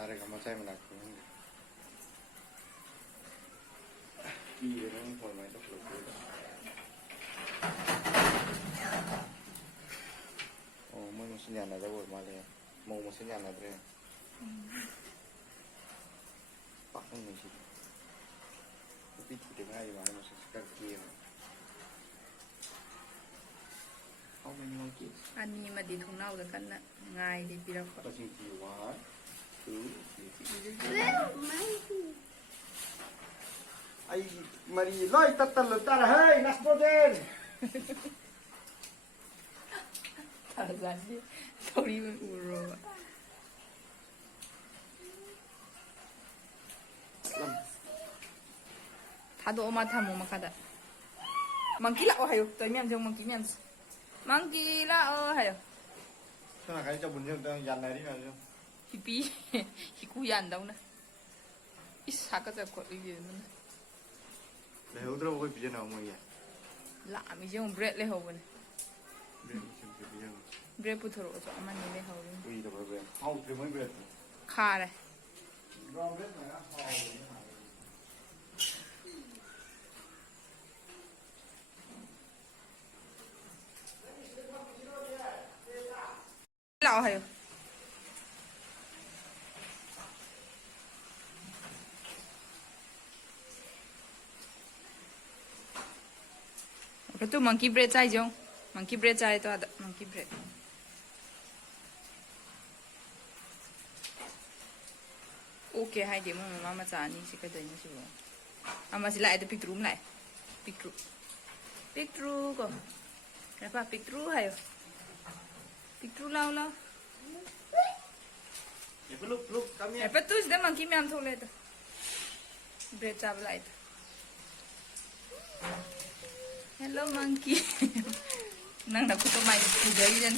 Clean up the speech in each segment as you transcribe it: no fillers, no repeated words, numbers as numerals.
Ada kamu saya melakukan. Iya, memang formal itu berbeda. Oh, mau mesinnya ada buat malah ya. Mau mesinnya ada ya. Pak ini sih. Tapi tidak aja mana mesin sekali. How many monkeys? อันนี้มาดีทุ่งเน่าแล้วกันนะง่ายดีพี่เราก็ Apa sih? 1, 2, 3. Ay, Mariloy, tatalutara, hey, naspoten! ทาซานที่เกาหลีมันอูโรอะถ้าโดนมาทำมันก็ได้มังกี้ละโอ้ยตัวนี้มันจะมังกี้เนี่ยมังกี้ละโอ้ย Sana kayo sa bunyo, yan na rin ano. ฮิปปี้ ฮิกูยันดาวนะอิสากจะกดอีกมัน Leho daw ko biyan na mo yan. ละมีเจ้าเบรดเลยเหรอวัน Biyan siyempre biyan. เบรดพุทโธโรจะเอามันนี่เลยเหรอ Uy, ito ba biyan? How do mo biyan? ค่าเลย Wrong biyan na. How? เราเหรอก็ตัวมังคีเบรดใจจงมังคีเบรดใจตัวมังคีเบรดโอเคให้เดี๋ยวมึงมาจานี่สิก็ได้นี่สิวะเอามาสิไล่ตัวปิกรูมไล่ปิกรูก็แล้วป่ะปิกรูให้ปิกรูเล่า Ya, look, kami. Apa tu sudah monkey me am thole to. Bread chapel ai to. Hello monkey. Nang na kuto mai pujai jan.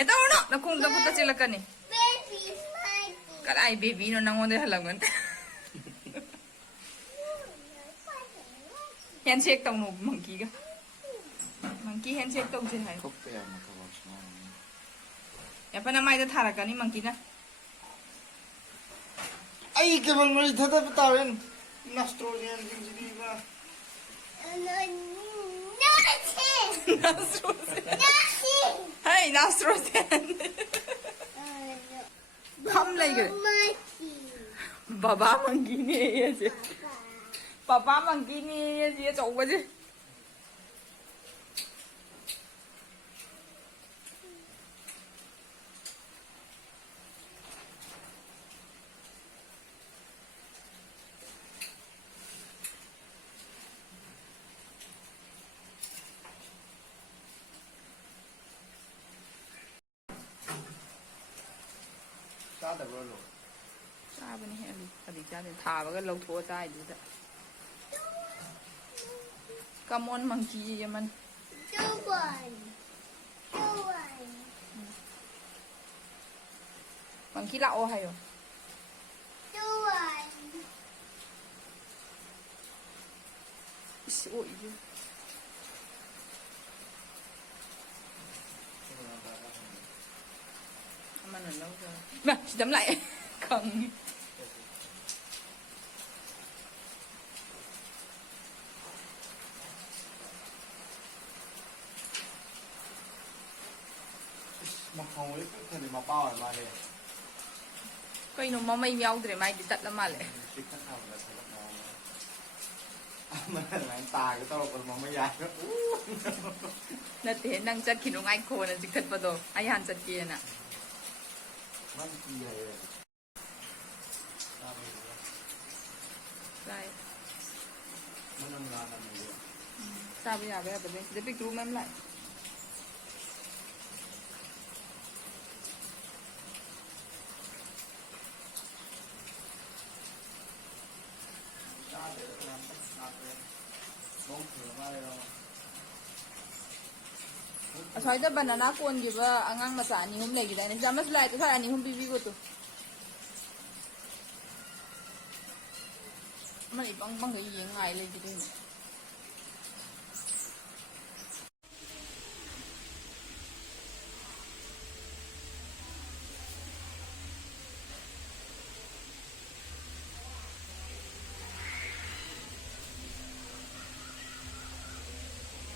Eta ono na kun da kuto chilakani. Baby, monkey. Kal ai baby no nang onde halangan. Handshake tong no monkey ga. Monkey handshake tong chin hai. Kok ya makawas na. Ya pa na mai da tharakani monkey na. Ay, kaman mo ito na patawin. Nastro niyan yung siniba. Nastrosen. Hey, Nastrosen. Come like it. Baba monkey ne ye je. Papa monkey ne ye je chau ba je. Sa da bro. ทราบนี่ฮะปฏิจารย์ถาว่าก็เราโทรได้ดูแต่กำมอนมังคีมัน มังคีละโอไฮโอโอ้ยมันนั่นแล้วก็มาสิทำไรขัง Mahal itu kan 5 pound mali. ก็อินมไม่มีเอาแต่ไม่ติดตัดละมาเลย Chicken out lah sebab mau. Mana main tag itu kalau mau mayat. นาเตนั่งจัดขินงไอโคนะจิขัดประตูไอหันจัดเกียร์น่ะ Monkey ya. ใช่ Mana melana dia. ทราบอยากแบบนี้จะไปกรูแม่มไร Asal itu banana kon juga angang masa ani hum lagi dah. Zaman sebelah itu saya ani hum bibi ko tu. Mana ibang bang gaya yang ngai lagi tu.